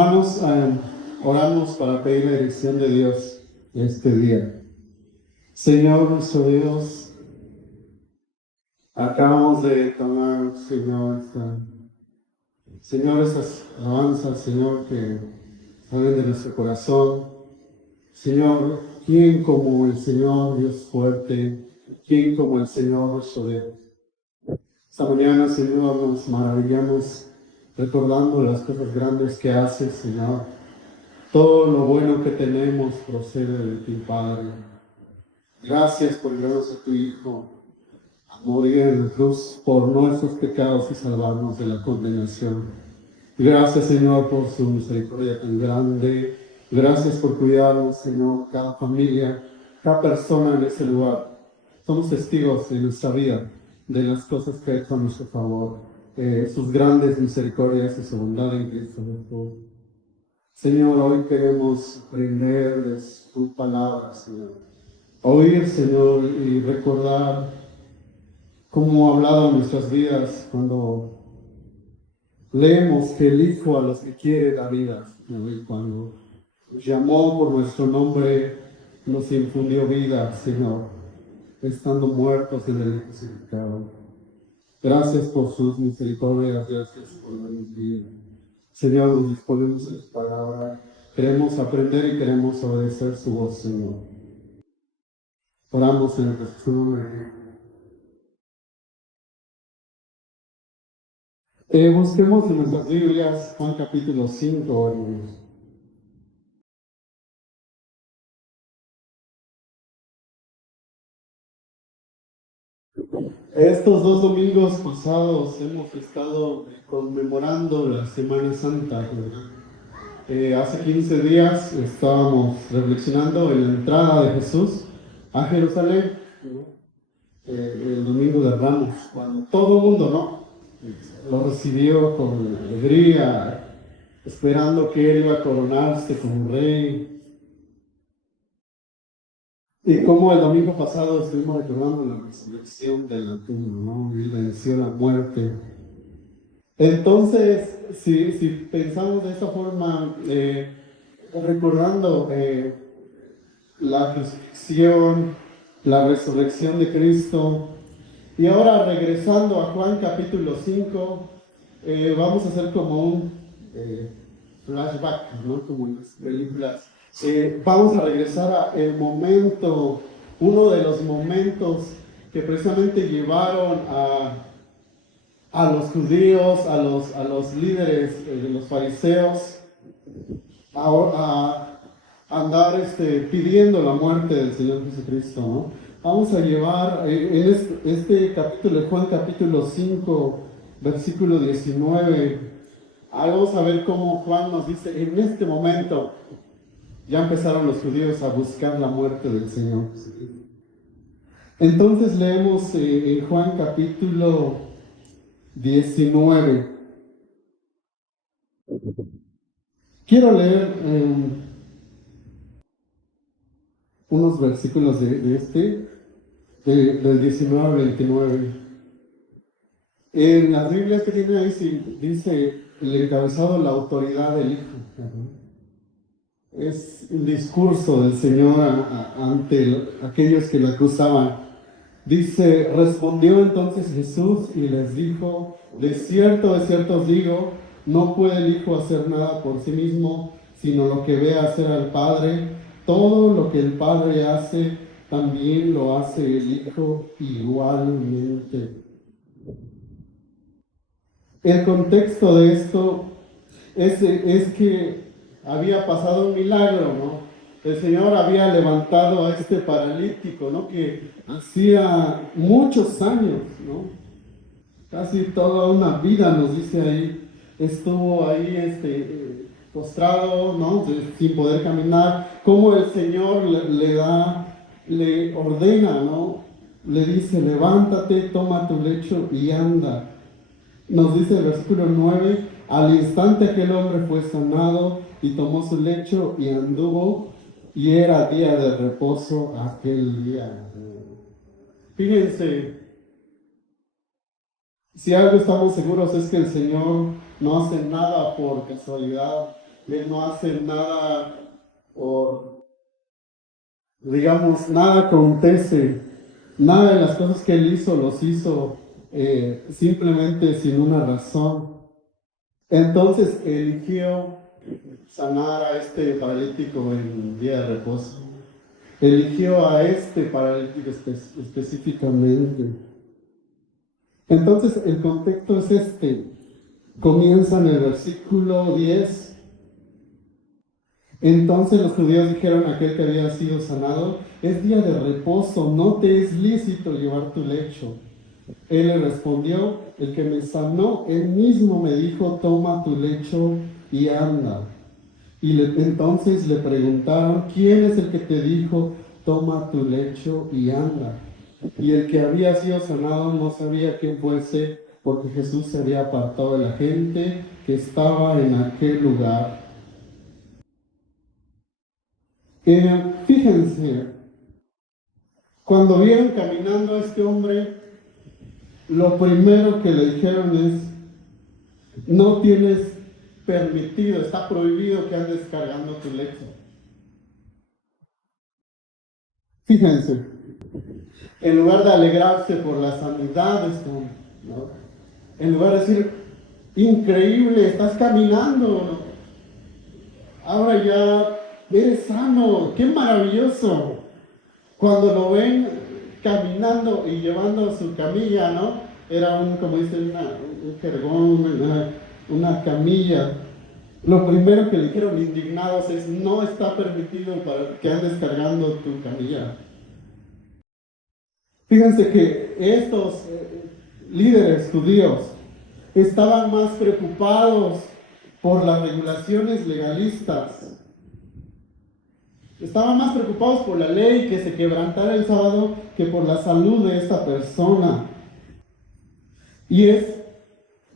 Hermanos, oramos para pedir la dirección de Dios este día. Señor, nuestro Dios, acabamos de tomar, Señor, estas alabanzas, Señor, que salen de nuestro corazón. Señor, ¿quién como el Señor, Dios fuerte? ¿Quién como el Señor, nuestro Dios? Esta mañana, Señor, nos maravillamos recordando las cosas grandes que haces, Señor. Todo lo bueno que tenemos procede de ti, Padre. Gracias por enviarnos a tu Hijo a morir en la cruz por nuestros pecados y salvarnos de la condenación. Gracias, Señor, por su misericordia tan grande. Gracias por cuidarnos, Señor, cada familia, cada persona en este lugar. Somos testigos de nuestra vida, de las cosas que ha hecho a nuestro favor, sus grandes misericordias y su bondad en Cristo Jesús. Señor, hoy queremos aprender de tu palabra, Señor. Oír, Señor, y recordar cómo ha hablado en nuestras vidas cuando leemos que el Hijo a los que quiere da vida, Señor, y cuando llamó por nuestro nombre, nos infundió vida, Señor, estando muertos en el pecado. Gracias por sus misericordias, gracias por la vida. Señor, nos disponemos a tu palabra. Queremos aprender y queremos obedecer su voz, Señor. Oramos en el precioso nombre. Busquemos en nuestras Biblias Juan capítulo 5, hermanos. Estos 2 domingos pasados hemos estado conmemorando la Semana Santa, ¿verdad? Hace 15 días estábamos reflexionando en la entrada de Jesús a Jerusalén, ¿no? El domingo de Ramos, cuando todo el mundo, ¿no?, lo recibió con alegría, esperando que él iba a coronarse como rey. Y como el domingo pasado estuvimos recordando la resurrección de la tumba, ¿no? Y venció la muerte. Entonces, si pensamos de esta forma, recordando la crucifixión, la resurrección de Cristo, y ahora regresando a Juan capítulo 5, vamos a hacer como un flashback, ¿no?, como en las películas. Vamos a regresar a el momento, uno de los momentos que precisamente llevaron a los judíos, a los líderes de los fariseos, a andar pidiendo la muerte del Señor Jesucristo, ¿no? Vamos a llevar en este capítulo de Juan, capítulo 5, versículo 19. Vamos a ver cómo Juan nos dice, en este momento ya empezaron los judíos a buscar la muerte del Señor. Entonces leemos en Juan capítulo 19. Quiero leer unos versículos del 19 al 29. En las Biblias que tiene ahí dice el encabezado, la autoridad del Hijo. Es el discurso del Señor ante aquellos que lo acusaban. Dice, respondió entonces Jesús y les dijo, de cierto os digo, no puede el Hijo hacer nada por sí mismo, sino lo que ve hacer al Padre. Todo lo que el Padre hace, también lo hace el Hijo igualmente. El contexto de esto es que había pasado un milagro, ¿no? El Señor había levantado a este paralítico, ¿no?, que hacía muchos años, ¿no?, casi toda una vida, nos dice ahí, estuvo ahí postrado, ¿no?, sin poder caminar. Como el Señor le ordena, ¿no?, le dice, levántate, toma tu lecho y anda. Nos dice el versículo 9, al instante aquel hombre fue sanado y tomó su lecho y anduvo, y era día de reposo aquel día. Fíjense, si algo estamos seguros es que el Señor no hace nada por casualidad. Él no hace nada o, digamos, nada acontece. Nada de las cosas que él hizo los hizo simplemente sin una razón. Entonces eligió sanar a este paralítico en día de reposo. Eligió a este paralítico específicamente. Entonces el contexto es este. Comienza en el versículo 10. Entonces los judíos dijeron a aquel que había sido sanado: es día de reposo, no te es lícito llevar tu lecho. Él le respondió: el que me sanó, él mismo me dijo: toma tu lecho y anda. Entonces le preguntaron: ¿quién es el que te dijo: toma tu lecho y anda? Y el que había sido sanado no sabía quién fuese, porque Jesús se había apartado de la gente que estaba en aquel lugar. Fíjense, cuando vieron caminando a este hombre, lo primero que le dijeron es: no tienes permitido, está prohibido que andes cargando tu lecho. Fíjense, en lugar de alegrarse por la sanidad de este hombre, ¿no? En lugar de decir: increíble, estás caminando, ¿no? Ahora ya eres sano, qué maravilloso. Cuando lo ven caminando y llevando su camilla, ¿no? Era como dicen, un jergón, una camilla. Lo primero que le dijeron indignados es: no está permitido para que andes cargando tu camilla. Fíjense que estos líderes judíos estaban más preocupados por las regulaciones legalistas. Estaban más preocupados por la ley que se quebrantara el sábado que por la salud de esta persona. Y es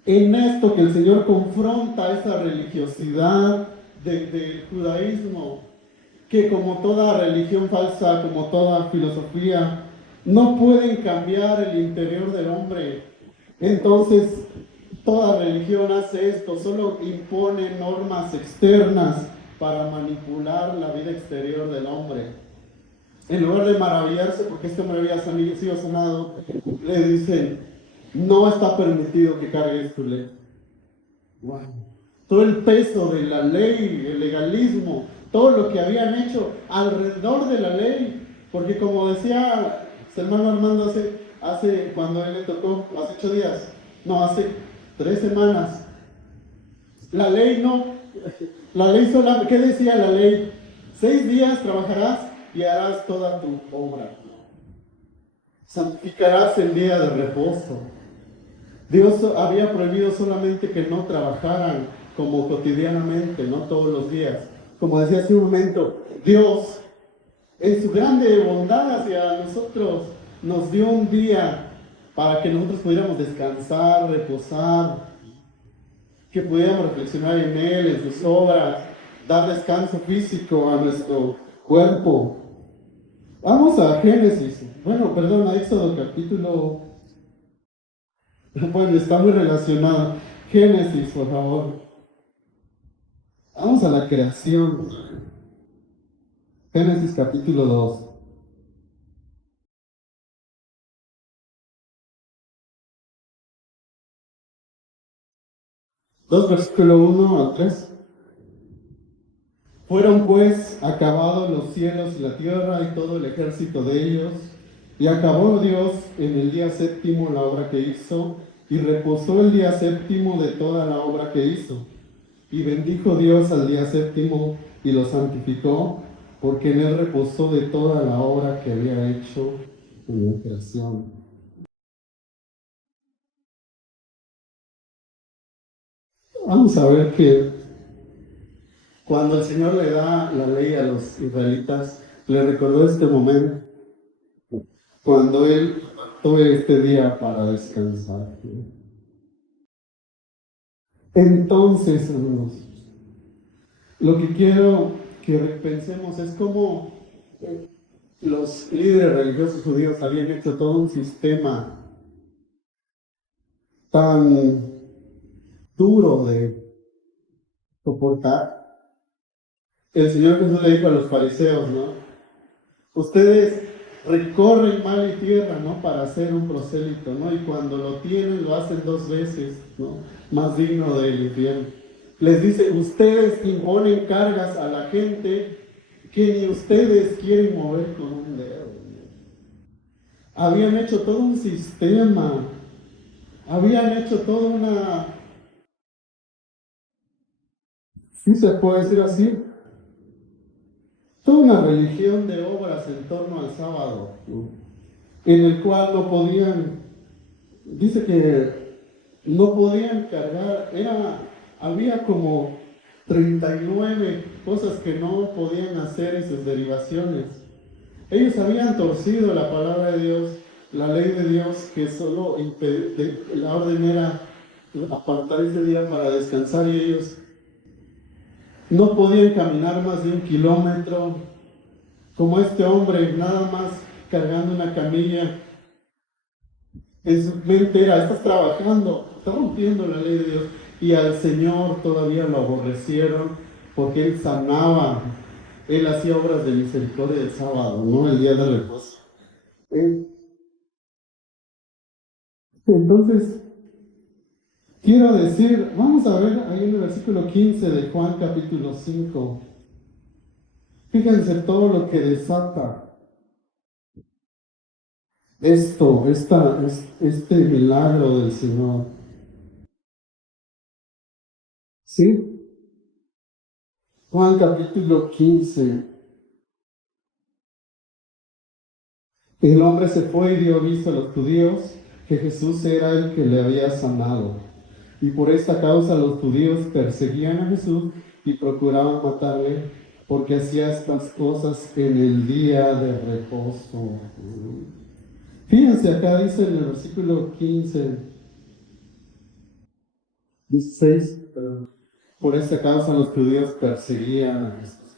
en esto que el Señor confronta esa religiosidad del judaísmo, que como toda religión falsa, como toda filosofía, no pueden cambiar el interior del hombre. Entonces, toda religión hace esto, solo impone normas externas para manipular la vida exterior del hombre. En lugar de maravillarse porque este hombre había sido sanado, le dicen: no está permitido que cargues tu ley. Wow. Todo el peso de la ley, el legalismo, todo lo que habían hecho alrededor de la ley, porque como decía su hermano Armando hace cuando él le tocó, hace 8 días, no, hace 3 semanas, la ley solamente, ¿qué decía la ley? 6 días trabajarás y harás toda tu obra. Santificarás el día de reposo. Dios había prohibido solamente que no trabajaran como cotidianamente, no todos los días. Como decía hace un momento, Dios, en su grande bondad hacia nosotros, nos dio un día para que nosotros pudiéramos descansar, reposar, que pudiéramos reflexionar en Él, en sus obras, dar descanso físico a nuestro cuerpo. Vamos a Génesis, a Éxodo capítulo. Bueno, está muy relacionado. Génesis, por favor. Vamos a la creación. Génesis capítulo 2. Versículo 1 al 3. Fueron pues acabados los cielos y la tierra y todo el ejército de ellos, y acabó Dios en el día séptimo la obra que hizo, y reposó el día séptimo de toda la obra que hizo. Y bendijo Dios al día séptimo y lo santificó, porque en él reposó de toda la obra que había hecho en la creación. Vamos a ver que cuando el Señor le da la ley a los israelitas, le recordó este momento, cuando Él tuvo este día para descansar. Entonces, hermanos, lo que quiero que repensemos es cómo los líderes religiosos judíos habían hecho todo un sistema tan duro de soportar, El Señor Jesús le dijo a los fariseos, ¿no? Ustedes recorren mar y tierra, ¿no? Para hacer un prosélito, ¿no? Y cuando lo tienen, lo hacen 2 veces, ¿no? Más digno del infierno. Les dice, ustedes imponen cargas a la gente que ni ustedes quieren mover con un dedo. Habían hecho todo un sistema, habían hecho toda una, ¿sí se puede decir así? Toda una religión de obras en torno al sábado, ¿no? En el cual no podían, dice que no podían cargar, había como 39 cosas que no podían hacer y sus derivaciones. Ellos habían torcido la palabra de Dios, la ley de Dios, que solo la orden era apartar ese día para descansar, y ellos no podían caminar más de 1 kilómetro, como este hombre, nada más cargando una camilla. En su mente era, estás trabajando, estás rompiendo la ley de Dios. Y al Señor todavía lo aborrecieron porque Él sanaba, Él hacía obras de misericordia el sábado, no el día de reposo. Entonces, quiero decir, vamos a ver ahí en el versículo 15 de Juan capítulo 5. Fíjense todo lo que desata este milagro del Señor. ¿Sí? Juan capítulo 15. El hombre se fue y dio aviso a los judíos que Jesús era el que le había sanado. Y por esta causa los judíos perseguían a Jesús y procuraban matarle, porque hacía estas cosas en el día de reposo. Fíjense, acá dice en el versículo 15, 16, por esta causa los judíos perseguían a Jesús.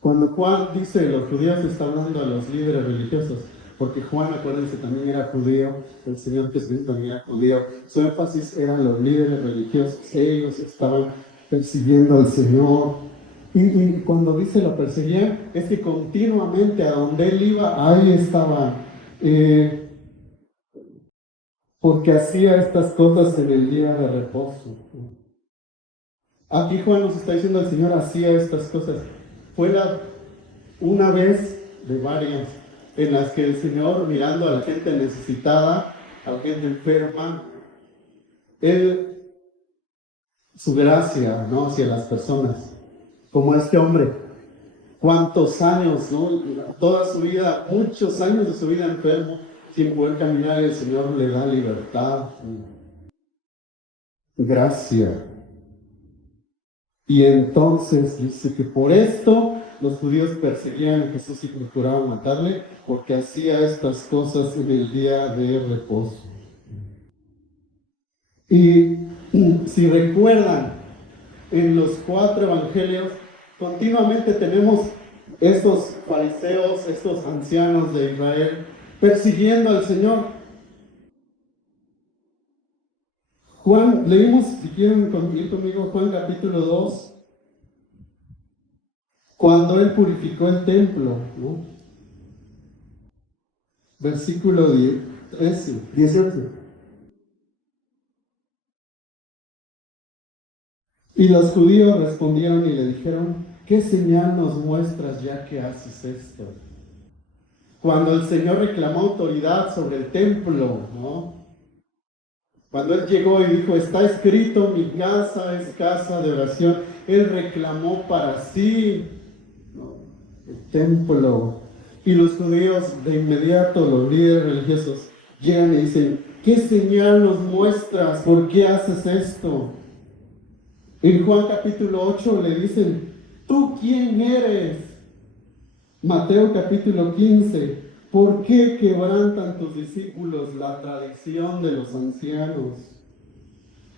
Cuando Juan dice los judíos, está hablando a los líderes religiosos, porque Juan, acuérdense, también era judío, el Señor Jesucristo también era judío. Su énfasis eran los líderes religiosos, ellos estaban persiguiendo al Señor. Y cuando dice lo perseguían, es que continuamente a donde él iba, ahí estaba, porque hacía estas cosas en el día de reposo. Aquí Juan nos está diciendo, el Señor hacía estas cosas. Fue una vez de varias en las que el Señor, mirando a la gente necesitada, a la gente enferma, su gracia, ¿no?, hacia las personas, como este hombre, cuántos años, ¿no?, toda su vida, muchos años de su vida enfermo, sin poder caminar, el Señor le da libertad, gracia. Y entonces dice que por esto los judíos perseguían a Jesús y procuraban matarle, porque hacía estas cosas en el día de reposo. Y si recuerdan, en los 4 evangelios continuamente tenemos estos fariseos, estos ancianos de Israel, persiguiendo al Señor. Juan, leímos, si quieren ir conmigo, Juan capítulo 2, cuando Él purificó el templo, ¿no? Versículo 18. Y los judíos respondieron y le dijeron, ¿qué señal nos muestras ya que haces esto? Cuando el Señor reclamó autoridad sobre el templo, ¿no?, cuando Él llegó y dijo, está escrito, mi casa es casa de oración, Él reclamó para sí, ¿no?, el templo. Y los judíos de inmediato, los líderes religiosos, llegan y dicen, ¿qué señal nos muestras? ¿Por qué haces esto? En Juan capítulo 8 le dicen, ¿tú quién eres? Mateo capítulo 15, ¿por qué quebrantan tus discípulos la tradición de los ancianos?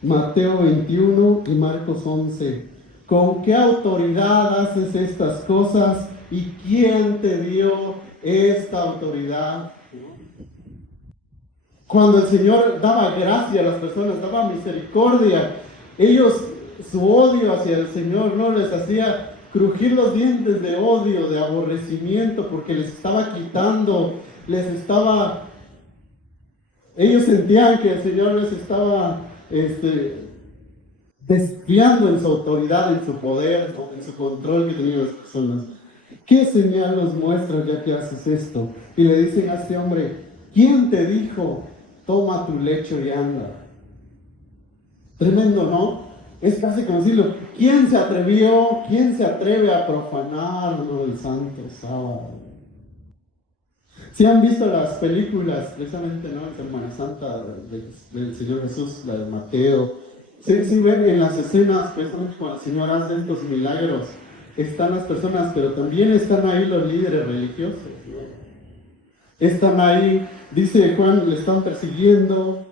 Mateo 21 y Marcos 11, ¿con qué autoridad haces estas cosas y quién te dio esta autoridad? Cuando el Señor daba gracia a las personas, daba misericordia, ellos su odio hacia el Señor, ¿no? Les hacía crujir los dientes de odio, de aborrecimiento, porque les estaba quitando, ellos sentían que el Señor les estaba desviando en su autoridad, en su poder, en su control que tenían las personas. ¿Qué señal nos muestra ya que haces esto? Y le dicen a este hombre, ¿quién te dijo, toma tu lecho y anda? Tremendo, ¿no? Es casi como decirlo, ¿quién se atreve a profanar el santo sábado? Si han visto las películas, precisamente, ¿no? Semana Santa del Señor Jesús, la de Mateo, sí ven en las escenas, precisamente cuando el Señor hace estos milagros, están las personas, pero también están ahí los líderes religiosos, ¿no? Están ahí, dice Juan, le están persiguiendo.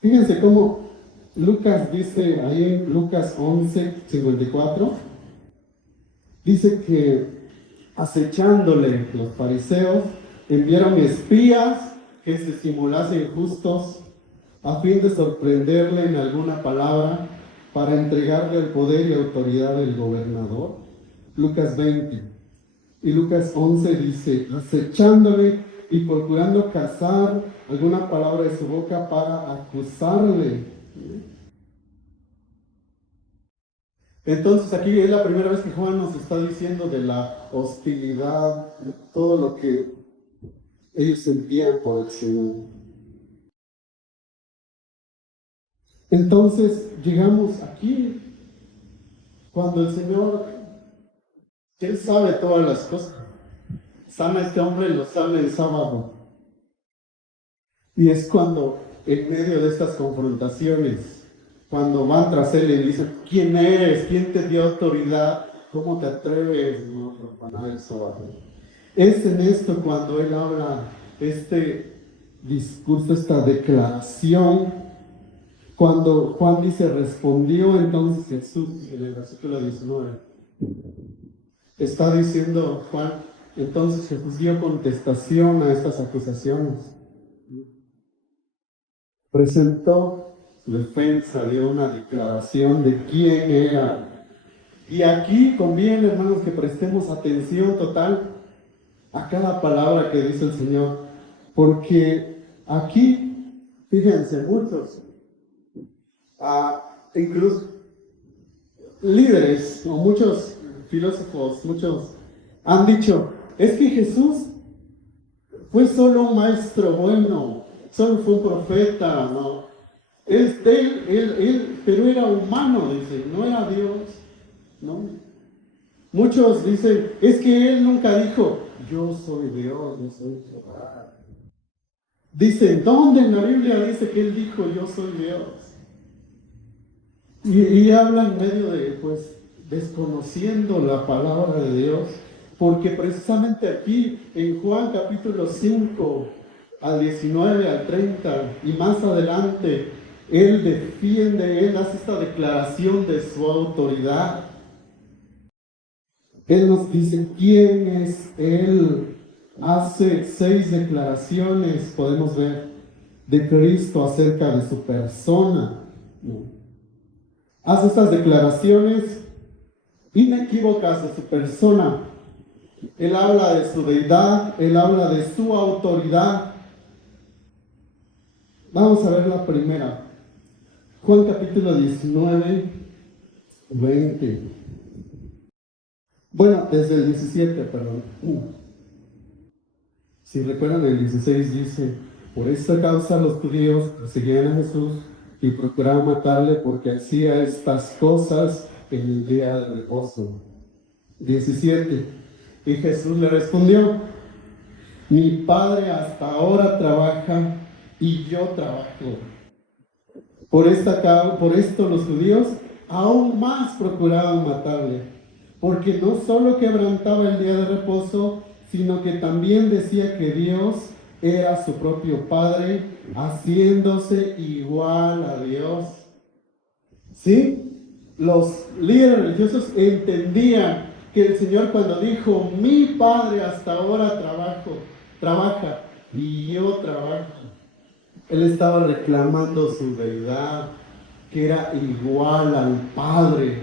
Fíjense cómo Lucas dice ahí en Lucas 11:54, dice que acechándole los fariseos, enviaron espías que se simulasen justos a fin de sorprenderle en alguna palabra para entregarle el poder y autoridad del gobernador. Lucas 20. Y Lucas 11 dice, acechándole y procurando cazar alguna palabra de su boca para acusarle. Entonces aquí es la primera vez que Juan nos está diciendo de la hostilidad, de todo lo que ellos sentían por el Señor. Entonces llegamos aquí, cuando el Señor, Él sabe todas las cosas, sana a este hombre, lo sana el sábado. Y es cuando, en medio de estas confrontaciones, cuando van tras él y dicen, ¿quién eres? ¿Quién te dio autoridad? ¿Cómo te atreves a profanar el sábado? Es en esto cuando él habla este discurso, esta declaración, cuando Juan dice, respondió entonces Jesús, en el versículo 19, está diciendo Juan, entonces Jesús dio contestación a estas acusaciones. Presentó su defensa, dio una declaración de quién era. Y aquí conviene, hermanos, que prestemos atención total a cada palabra que dice el Señor, porque aquí, fíjense, muchos, incluso líderes o muchos filósofos, muchos han dicho, es que Jesús fue solo un maestro bueno, solo fue un profeta, ¿no? Él, pero era humano, dice, no era Dios, ¿no? Muchos dicen, es que él nunca dijo, yo soy Dios, yo soy Jehová. Dicen, ¿dónde en la Biblia dice que él dijo, yo soy Dios? Y hablan medio de, pues, desconociendo la palabra de Dios, porque precisamente aquí en Juan capítulo 5, al 19, al 30 y más adelante, él hace esta declaración de su autoridad. Él nos dice quién es él. Hace 6 declaraciones, podemos ver, de Cristo acerca de su persona, ¿no? Hace estas declaraciones inequívocas de su persona. Él habla de su deidad, él habla de su autoridad. Vamos a ver la primera. Juan capítulo 19, 20. Bueno, desde el 17, perdón. Si recuerdan, el 16 dice, por esta causa los judíos perseguían a Jesús y procuraban matarle porque hacía estas cosas en el día de reposo. 17. Y Jesús le respondió, mi Padre hasta ahora trabaja y yo trabajo. Por esto los judíos aún más procuraban matarle, porque no solo quebrantaba el día de reposo, sino que también decía que Dios era su propio Padre, haciéndose igual a Dios. ¿Sí? Los líderes religiosos entendían que el Señor cuando dijo, mi Padre hasta ahora trabaja y yo trabajo, Él estaba reclamando su deidad. que era igual al Padre.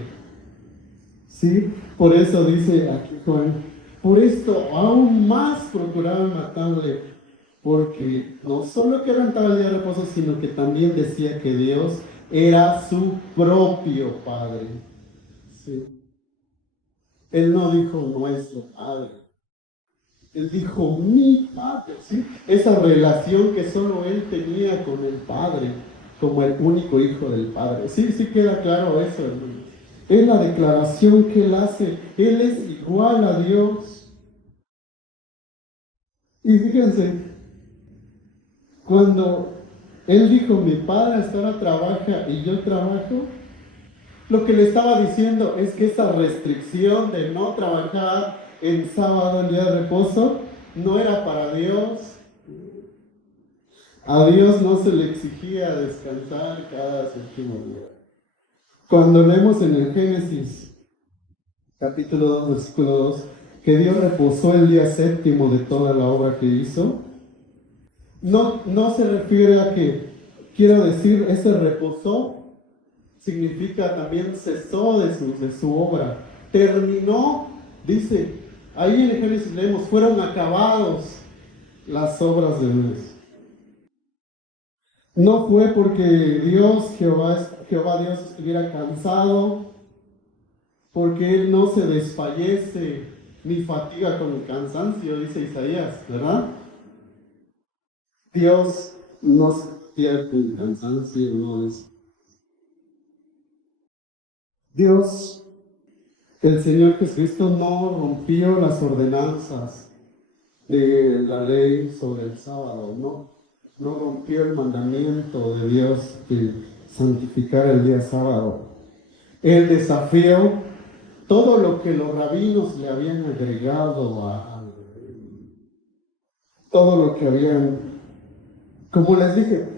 ¿Sí? Por eso dice aquí Juan, por esto aún más procuraban matarle, porque no solo quebrantaba el día de reposo, sino que también decía que Dios era su propio Padre. ¿Sí? Él no dijo nuestro Padre, él dijo mi Padre. ¿Sí? Esa relación que solo él tenía con el Padre, como el único hijo del Padre. Sí, sí queda claro eso, hermano. Es la declaración que él hace. Él es igual a Dios. Y fíjense, cuando él dijo, mi padre hasta ahora trabaja y yo trabajo, lo que le estaba diciendo es que esa restricción de no trabajar en sábado, en día de reposo, no era para Dios. A Dios no se le exigía descansar cada séptimo día. Cuando leemos en el Génesis, capítulo 2, versículo 2, que Dios reposó el día séptimo de toda la obra que hizo, no se refiere a que, quiero decir, ese reposó significa también cesó de su obra, terminó, dice, ahí en el Génesis leemos, fueron acabados las obras de Dios. No fue porque Jehová Dios estuviera cansado, porque Él no se desfallece ni fatiga con el cansancio, dice Isaías, ¿verdad? Dios no se pierde el cansancio, no es. Dios, el Señor Jesucristo, no rompió las ordenanzas de la ley sobre el sábado, no rompió el mandamiento de Dios de santificar el día sábado. Él desafió todo lo que los rabinos le habían agregado todo lo que habían, como les dije,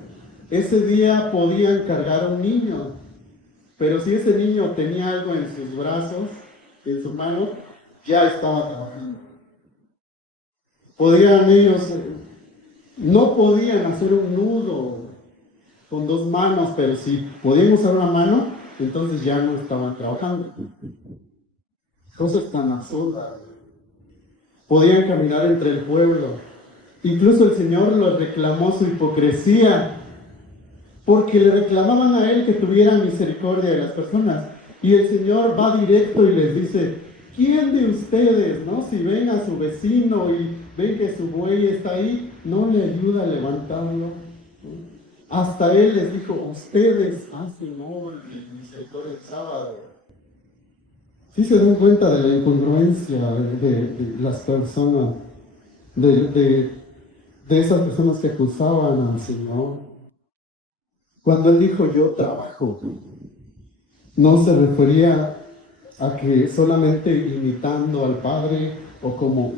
ese día podían cargar a un niño, pero si ese niño tenía algo en sus brazos, en su mano, ya estaba trabajando. No podían hacer un nudo con dos manos, pero si podían usar una mano, entonces ya no estaban trabajando. Cosas tan absurdas. Podían caminar entre el pueblo. Incluso el Señor les reclamó su hipocresía, porque le reclamaban a Él que tuviera misericordia de las personas. Y el Señor va directo y les dice, ¿quién de ustedes, si ven a su vecino y ven que su buey está ahí, no le ayuda a levantarlo? Hasta Él les dijo, ustedes hacen obra de misericordia el sábado. Sí se dan cuenta de la incongruencia de las personas, de esas personas que acusaban al Señor. Cuando Él dijo, yo trabajo, no se refería a que solamente imitando al Padre o como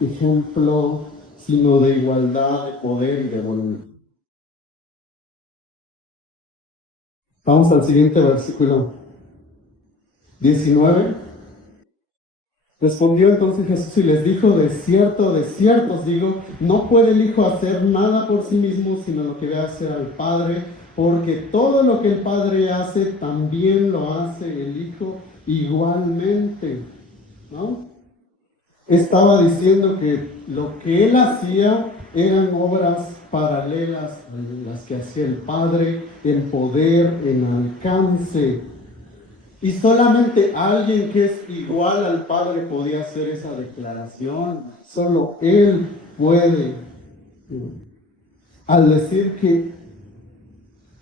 ejemplo, sino de igualdad, de poder y de voluntad. Vamos al siguiente versículo 19. Respondió entonces Jesús y les dijo, de cierto os digo, no puede el Hijo hacer nada por sí mismo, sino lo que ve hacer al Padre, porque todo lo que el Padre hace, también lo hace el Hijo igualmente, ¿no? Estaba diciendo que lo que Él hacía eran obras paralelas a las que hacía el Padre, en poder, en alcance. Y solamente alguien que es igual al Padre podía hacer esa declaración. Solo Él puede. Al decir que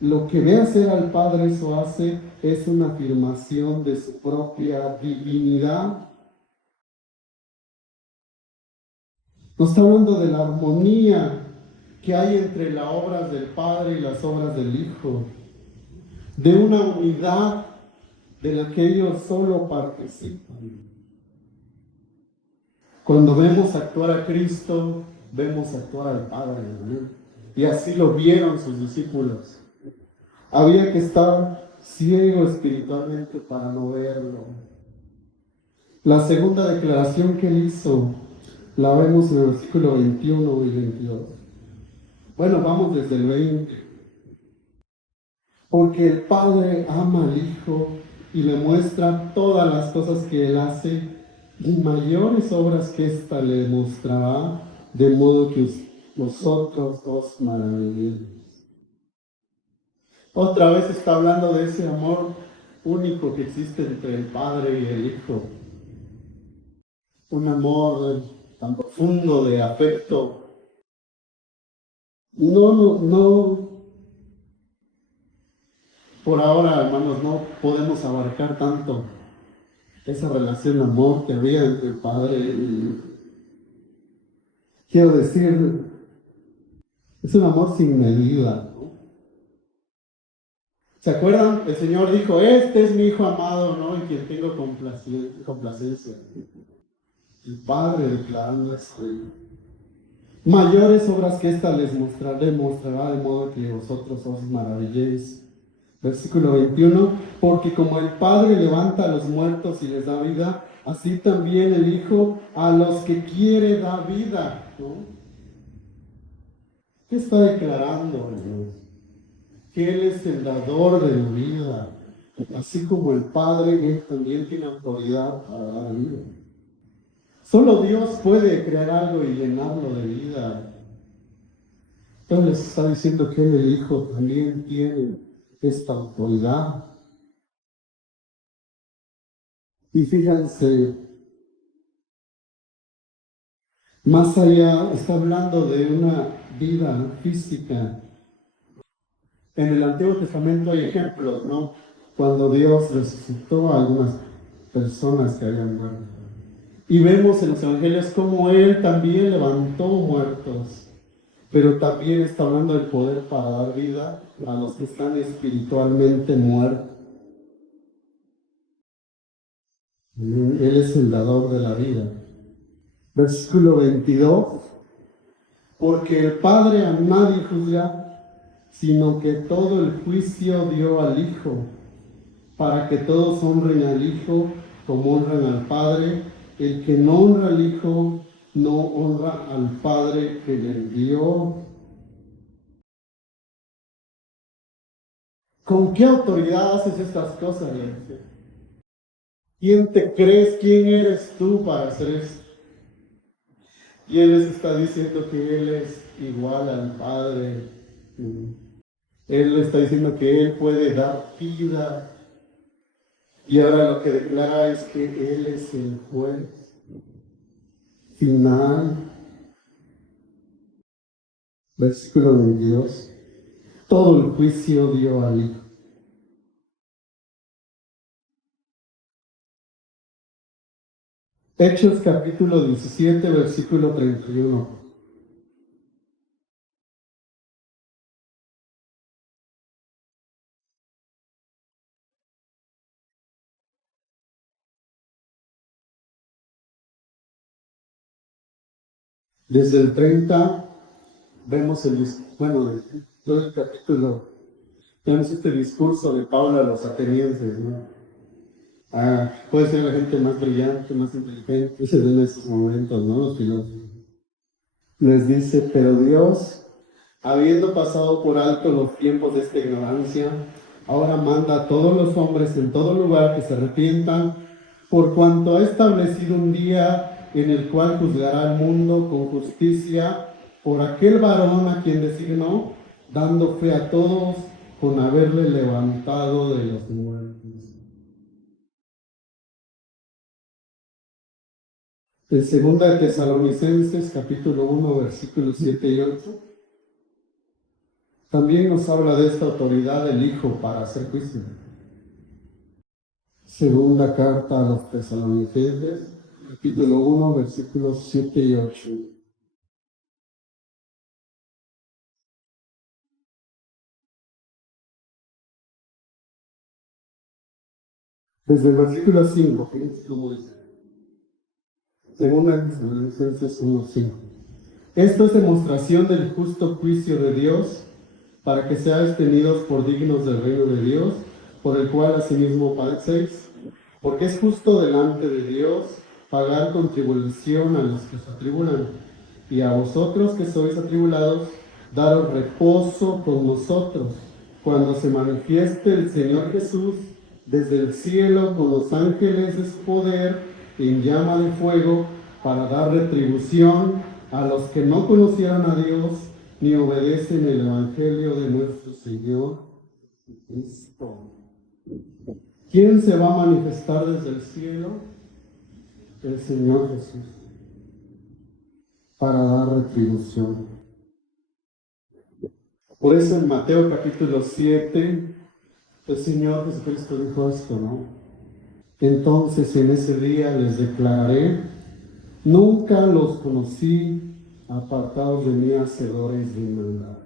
lo que ve hacer al Padre, eso hace, es una afirmación de su propia divinidad. Nos está hablando de la armonía que hay entre las obras del Padre y las obras del Hijo. De una unidad de la que ellos solo participan. Cuando vemos actuar a Cristo, vemos actuar al Padre, ¿no? Y así lo vieron sus discípulos. Había que estar ciego espiritualmente para no verlo. La segunda declaración que él hizo, la vemos en el versículo 21 y 22. Bueno, vamos desde el 20. Porque el Padre ama al Hijo y le muestra todas las cosas que Él hace, y mayores obras que ésta le mostrará, de modo que vosotros os maravilléis. Otra vez está hablando de ese amor único que existe entre el Padre y el Hijo. Un amor tan profundo de afecto. No, por ahora, hermanos, no podemos abarcar tanto esa relación de amor que había entre el Padre y el Hijo. Quiero decir, es un amor sin medida, ¿no? ¿Se acuerdan? El Señor dijo, este es mi Hijo amado, ¿no? En quien tengo complacencia. El Padre declarando esto. Mayores obras que ésta les mostrará, de modo que vosotros os maravilléis. Versículo 21, porque como el Padre levanta a los muertos y les da vida, así también el Hijo a los que quiere da vida, ¿no? ¿Qué está declarando, hermanos? Que Él es el dador de la vida. Así como el Padre, Él también tiene autoridad para dar vida. Solo Dios puede crear algo y llenarlo de vida. Entonces les está diciendo que Él, el Hijo, también tiene esta autoridad. Y fíjense, más allá está hablando de una vida física. En el Antiguo Testamento hay ejemplos, ¿no? Cuando Dios resucitó a algunas personas que habían muerto. Y vemos en los evangelios cómo Él también levantó muertos, pero también está hablando del poder para dar vida a los que están espiritualmente muertos. Él es el dador de la vida. Versículo 22. Porque el Padre a nadie juzga, sino que todo el juicio dio al Hijo, para que todos honren al Hijo como honran al Padre. El que no honra al Hijo, no honra al Padre que le envió. ¿Con qué autoridad haces estas cosas, Iglesia? ¿Quién te crees? ¿Quién eres tú para hacer esto? Y Él les está diciendo que Él es igual al Padre. Él le está diciendo que Él puede dar vida. Y ahora lo que declara es que Él es el juez final. Versículo 22. Todo el juicio dio al Hijo. Hechos capítulo 17, versículo 31. Desde el 30 vemos todo el capítulo, vemos este discurso de Pablo a los atenienses, ¿no? Puede ser la gente más brillante, más inteligente, se ve en esos momentos, ¿no? Los filósofos. Les dice, pero Dios, habiendo pasado por alto los tiempos de esta ignorancia, ahora manda a todos los hombres en todo lugar que se arrepientan, por cuanto ha establecido un día en el cual juzgará al mundo con justicia por aquel varón a quien designó, dando fe a todos con haberle levantado de los muertos. En 2 de Tesalonicenses, capítulo 1, versículos 7 y 8, también nos habla de esta autoridad del Hijo para hacer juicio. Segunda carta a los Tesalonicenses, capítulo 1, versículos 7 y 8. Desde el versículo 5, fíjense cómo dice. Segunda de Tesalonicenses 1, 5. Esto es demostración del justo juicio de Dios, para que seáis tenidos por dignos del reino de Dios, por el cual asimismo padecéis, porque es justo delante de Dios pagar con tribulación a los que se atribulan, y a vosotros que sois atribulados, daros reposo con nosotros, cuando se manifieste el Señor Jesús desde el cielo con los ángeles de su poder en llama de fuego para dar retribución a los que no conocieron a Dios ni obedecen el Evangelio de nuestro Señor Jesucristo. ¿Quién se va a manifestar desde el cielo? El Señor Jesús, para dar retribución. Por eso en Mateo capítulo 7, el Señor Jesucristo dijo esto, ¿no? Entonces en ese día les declararé, nunca los conocí, apartados de mí, hacedores de maldad.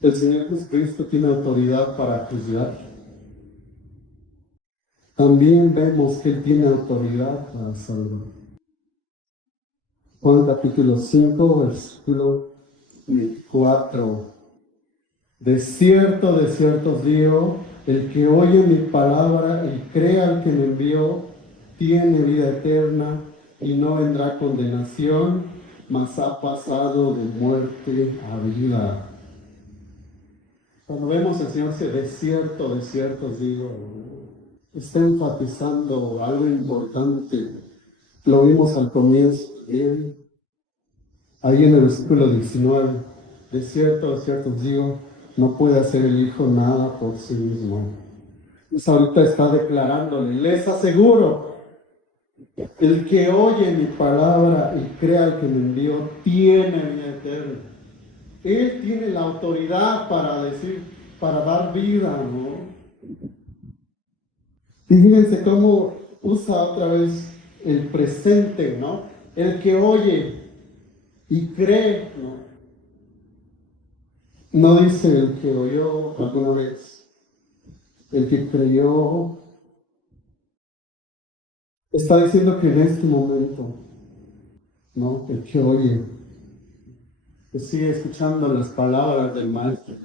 El Señor Jesucristo tiene autoridad para juzgar. También vemos que Él tiene autoridad para salvar. Juan capítulo 5, versículo 4. De cierto os digo, el que oye mi palabra y crea al que me envió, tiene vida eterna y no vendrá condenación, mas ha pasado de muerte a vida. Cuando vemos al Señor dice, de cierto os digo, está enfatizando algo importante. Lo vimos al comienzo, bien. Ahí en el versículo 19, de cierto os digo, no puede hacer el Hijo nada por sí mismo. Pues ahorita está declarándole, les aseguro, el que oye mi palabra y crea al que me envió, tiene vida eterna. Él tiene la autoridad para decir, para dar vida, ¿no? Y fíjense cómo usa otra vez el presente, ¿no? El que oye y cree, ¿no? No dice el que oyó alguna vez, el que creyó. Está diciendo que en este momento, ¿no? El que oye, que sigue escuchando las palabras del Maestro.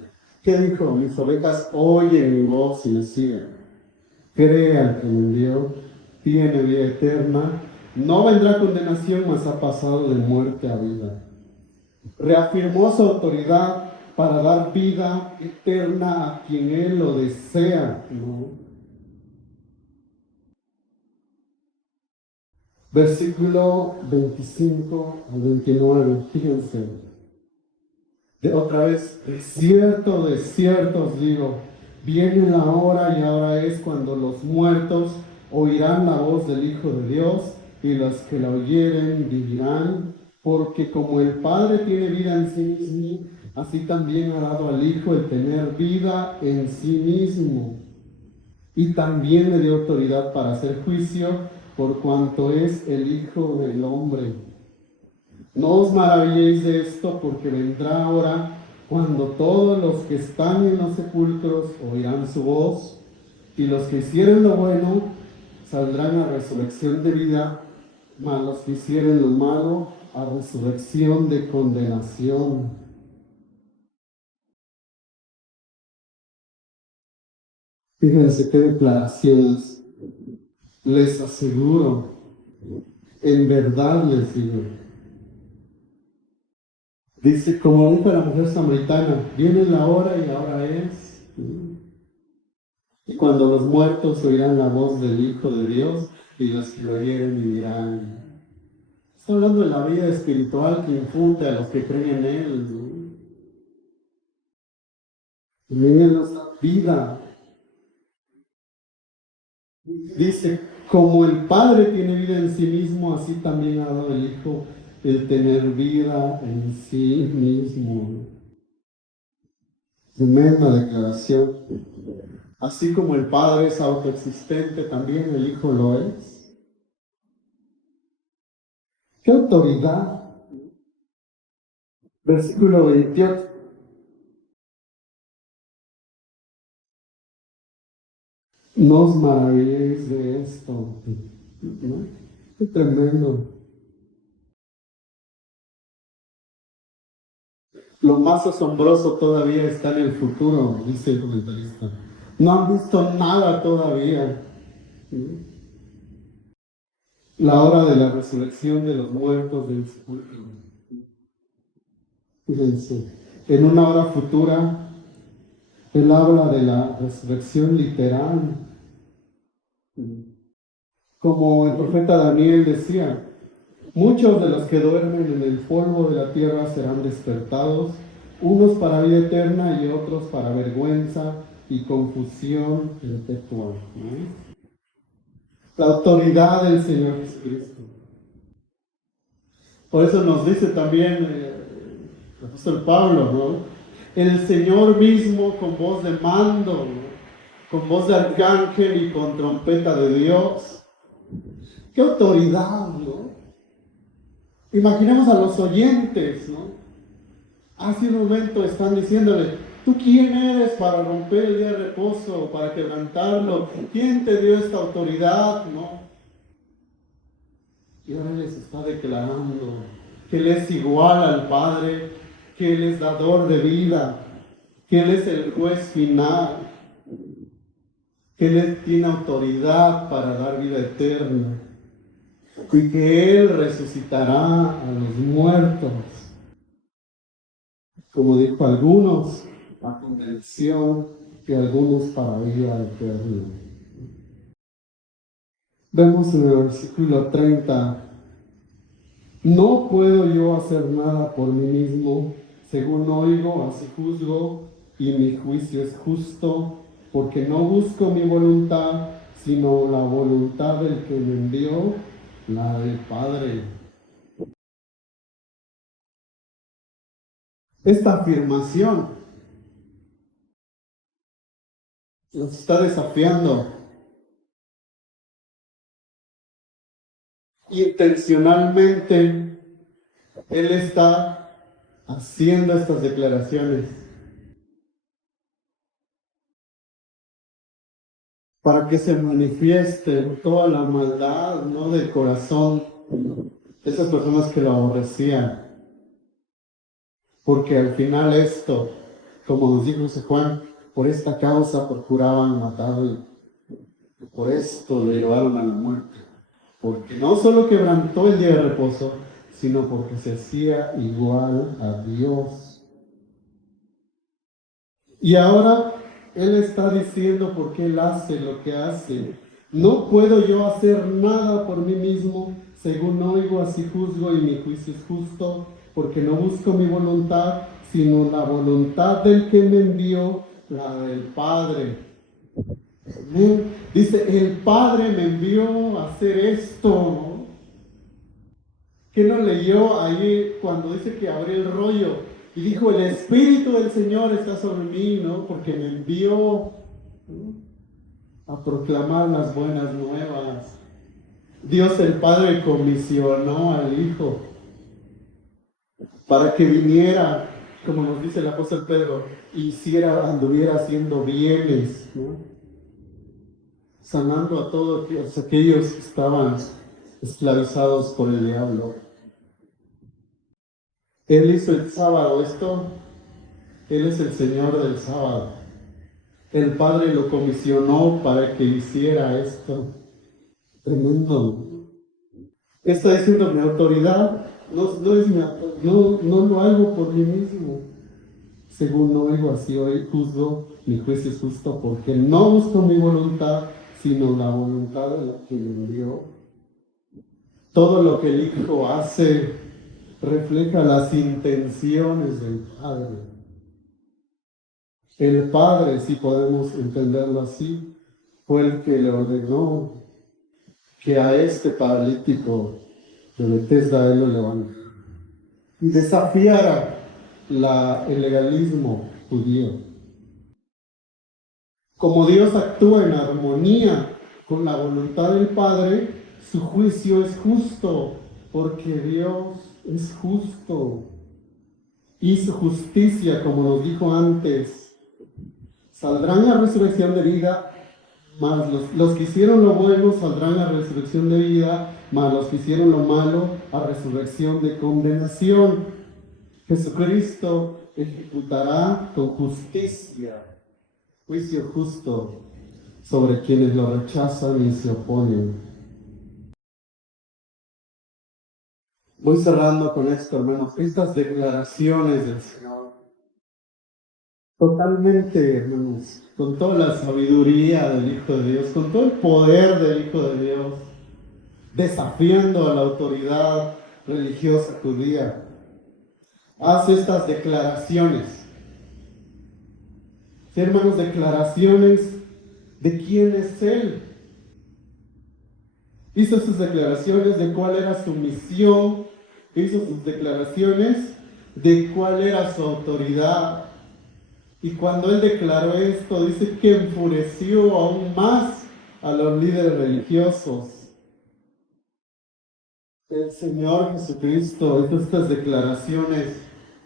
¿Qué dijo? Mis ovejas oyen mi voz y me siguen. Cree al que me envió, tiene vida eterna, no vendrá condenación, mas ha pasado de muerte a vida. Reafirmó su autoridad para dar vida eterna a quien Él lo desea, ¿no? Versículo 25 al 29, fíjense. Otra vez, de cierto os digo, viene la hora y ahora es cuando los muertos oirán la voz del Hijo de Dios y los que la oyeren vivirán, porque como el Padre tiene vida en sí mismo, así también ha dado al Hijo el tener vida en sí mismo. Y también le dio autoridad para hacer juicio por cuanto es el Hijo del Hombre. No os maravilléis de esto, porque vendrá hora cuando todos los que están en los sepulcros oirán su voz, y los que hicieren lo bueno saldrán a resurrección de vida, mas los que hicieren lo malo a resurrección de condenación. Fíjense qué declaraciones. Les aseguro, en verdad les digo. Dice, como dijo la mujer samaritana, viene la hora y ahora es. Y cuando los muertos oirán la voz del Hijo de Dios y los que lo oyeren vivirán. Está hablando de la vida espiritual que infunde a los que creen en Él, ¿no? También Él nos da vida. Dice, como el Padre tiene vida en sí mismo, así también ha dado el Hijo el tener vida en sí mismo. Tremenda declaración. Así como el Padre es autoexistente, también el Hijo lo es. ¿Qué autoridad? Versículo 28. No os maravilléis de esto, ¿no? Qué tremendo. Lo más asombroso todavía está en el futuro, dice el comentarista. No han visto nada todavía. La hora de la resurrección de los muertos del sepulcro. Fíjense, en una hora futura, Él habla de la resurrección literal. Como el profeta Daniel decía, muchos de los que duermen en el polvo de la tierra serán despertados, unos para vida eterna y otros para vergüenza y confusión perpetua, ¿no? La autoridad del Señor Jesucristo. Por eso nos dice también el apóstol Pablo, ¿no? El Señor mismo con voz de mando, ¿no? Con voz de arcángel y con trompeta de Dios. ¡Qué autoridad!, ¿no? Imaginemos a los oyentes, ¿no? Hace un momento están diciéndole, ¿tú quién eres para romper el día de reposo, para quebrantarlo? ¿Quién te dio esta autoridad, no? Y ahora les está declarando que Él es igual al Padre, que Él es dador de vida, que Él es el juez final, que Él tiene autoridad para dar vida eterna y que Él resucitará a los muertos. Como dijo algunos, a convención y algunos para vida eterna. Vemos en el versículo 30, no puedo yo hacer nada por mí mismo, según oigo, así juzgo, y mi juicio es justo, porque no busco mi voluntad, sino la voluntad del que me envió, la del Padre. Esta afirmación los está desafiando. Intencionalmente, Él está haciendo estas declaraciones para que se manifieste toda la maldad, ¿no?, del corazón de esas personas que lo aborrecían. Porque al final esto, como nos dijo José Juan, por esta causa procuraban matarlo. Por esto lo llevaron a la muerte. Porque no solo quebrantó el día de reposo, sino porque se hacía igual a Dios. Y ahora Él está diciendo por qué Él hace lo que hace. No puedo yo hacer nada por mí mismo, según oigo, así juzgo, y mi juicio es justo, porque no busco mi voluntad, sino la voluntad del que me envió, la del Padre. Dice, el Padre me envió a hacer esto, ¿no? ¿Qué no leyó ahí cuando dice que abrió el rollo y dijo, el Espíritu del Señor está sobre mí, ¿no? Porque me envió, ¿no?, a proclamar las buenas nuevas. Dios el Padre comisionó al Hijo para que viniera, como nos dice el apóstol Pedro, anduviera haciendo bienes, ¿no?, sanando a todos aquellos que estaban esclavizados por el diablo. Él hizo el sábado esto, Él es el Señor del sábado. El Padre lo comisionó para que hiciera esto. Tremendo. Está diciendo mi autoridad, no lo hago por mí mismo. Según no oigo, así hoy juzgo, mi juicio es justo, porque no busco mi voluntad, sino la voluntad de la que me envió. Todo lo que el Hijo hace refleja las intenciones del Padre. El Padre, si podemos entenderlo así, fue el que le ordenó que a este paralítico de Betesda Él lo levantara y desafiara el legalismo judío. Como Dios actúa en armonía con la voluntad del Padre, su juicio es justo, porque Dios es justo. Hizo justicia, como nos dijo antes. Saldrán a resurrección de vida, mas los que hicieron lo bueno saldrán a resurrección de vida, mas los que hicieron lo malo a resurrección de condenación. Jesucristo ejecutará con justicia, juicio justo sobre quienes lo rechazan y se oponen. Voy cerrando con esto, hermanos. Estas declaraciones del Señor Totalmente, hermanos, con toda la sabiduría del Hijo de Dios, con todo el poder del Hijo de Dios, desafiando a la autoridad religiosa judía, hace estas declaraciones. Sí, hermanos, declaraciones de quién es Él. Hizo sus declaraciones de cuál era su misión, hizo sus declaraciones de cuál era su autoridad. Y cuando Él declaró esto, dice que enfureció aún más a los líderes religiosos. El Señor Jesucristo hizo estas declaraciones,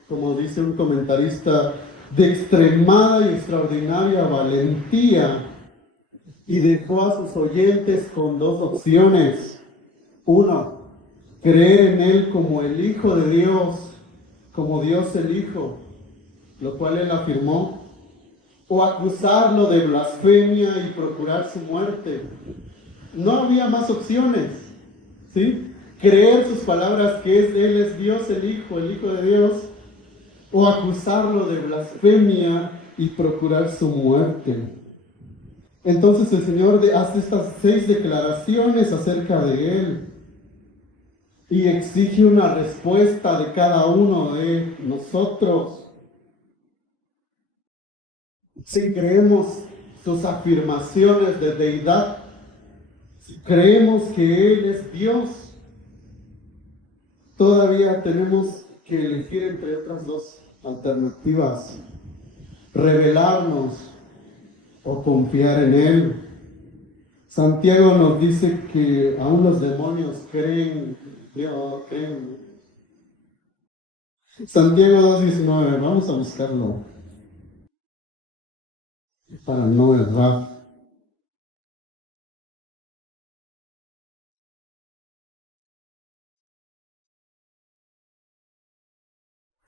como dice un comentarista, de extremada y extraordinaria valentía, y dejó a sus oyentes con dos opciones. Uno, creer en Él como el Hijo de Dios, como Dios el Hijo, lo cual Él afirmó, o acusarlo de blasfemia y procurar su muerte. No había más opciones, ¿sí? Creer sus palabras que Él es Dios el Hijo de Dios, o acusarlo de blasfemia y procurar su muerte. Entonces el Señor hace estas 6 declaraciones acerca de Él y exige una respuesta de cada uno de nosotros. Si creemos sus afirmaciones de deidad, si creemos que Él es Dios, todavía tenemos que elegir entre otras dos alternativas: rebelarnos o confiar en Él. Santiago nos dice que aún los demonios creen. Santiago 2:19, vamos a buscarlo para no errar.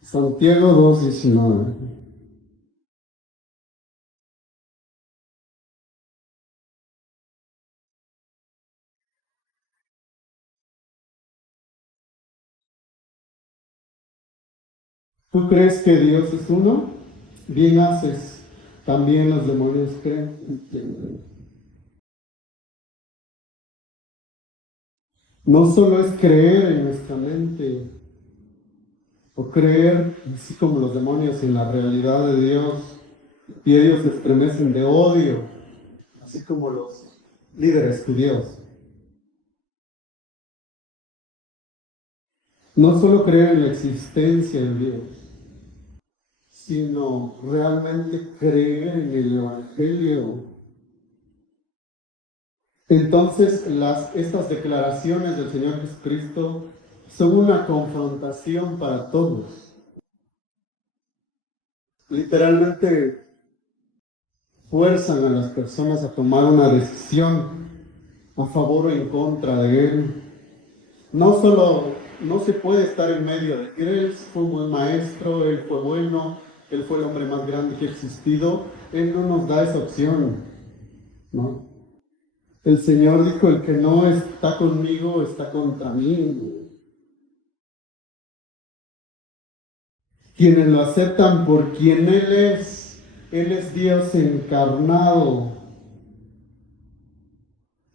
Santiago 2:19. ¿Tú crees que Dios es uno? Bien haces. También los demonios creen. No solo es creer en nuestra mente, o creer, así como los demonios, en la realidad de Dios, y ellos se estremecen de odio, así como los líderes judíos. No solo creer en la existencia de Dios, sino realmente creer en el Evangelio. Entonces, estas declaraciones del Señor Jesucristo son una confrontación para todos. Literalmente fuerzan a las personas a tomar una decisión a favor o en contra de Él. No se puede estar en medio de Él fue un buen maestro, Él fue bueno, Él fue el hombre más grande que ha existido. Él no nos da esa opción, ¿no? El Señor dijo: el que no está conmigo está contra mí. Quienes lo aceptan por quien Él es Dios encarnado,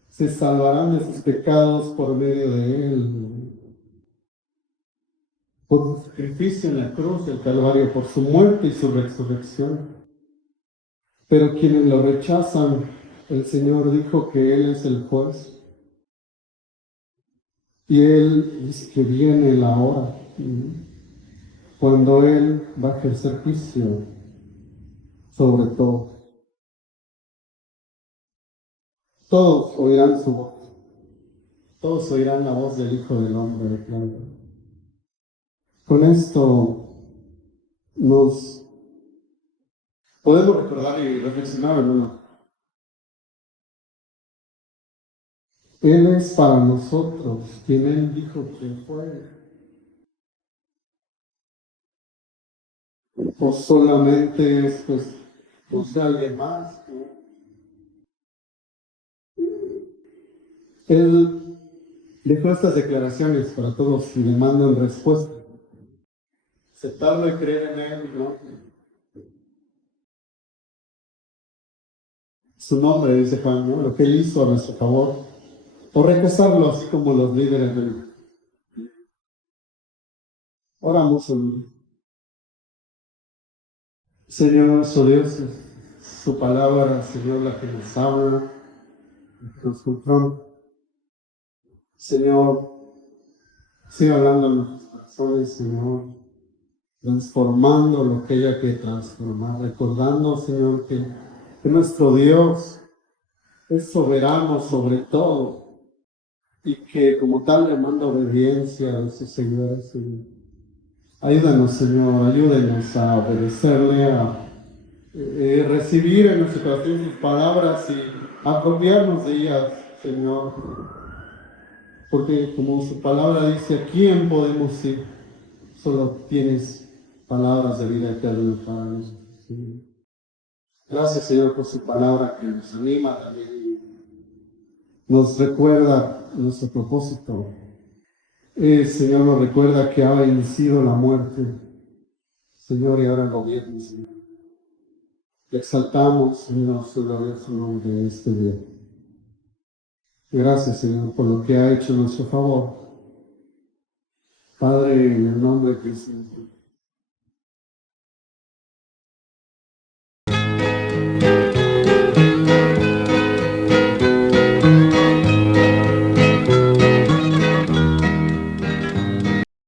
se salvarán de sus pecados por medio de Él, por su sacrificio en la cruz del Calvario, por su muerte y su resurrección. Pero quienes lo rechazan, el Señor dijo que Él es el juez. Y Él dice que viene la hora cuando Él va a ejercer juicio sobre todo. Todos oirán su voz. Todos oirán la voz del Hijo del Hombre declarando. Con esto nos podemos recordar y reflexionar, hermano. Él es para nosotros quien Él dijo que fue. O solamente es pues de alguien más. Él dejó estas declaraciones para todos y le mandan respuesta. Aceptarlo y creer en Él, ¿no? su nombre, dice Juan, ¿no? Lo que Él hizo a nuestro favor, o rechazarlo así como los líderes del... Oramos, Señor nuestro Dios, su palabra, Señor, la que nos habla, nos confronta. Señor, sigue hablando en nuestros corazones, Señor, transformando lo que haya que transformar, recordando, Señor, que nuestro Dios es soberano sobre todo y que como tal demanda obediencia a sus seguidores, Señor. Ayúdanos, Señor, ayúdenos a obedecerle, a recibir en nuestro corazón sus palabras y apropiarnos de ellas, Señor. Porque como su palabra dice, ¿a quién podemos ir? Solo tienes palabras de vida eterna para nosotros, Señor. Gracias, Señor, por su palabra que nos anima también y nos recuerda nuestro propósito. Señor, nos recuerda que ha vencido la muerte, Señor, y ahora gobierna, Señor. Le exaltamos, Señor, su glorioso nombre en este día. Gracias, Señor, por lo que ha hecho en nuestro favor. Padre, en el nombre de Cristo.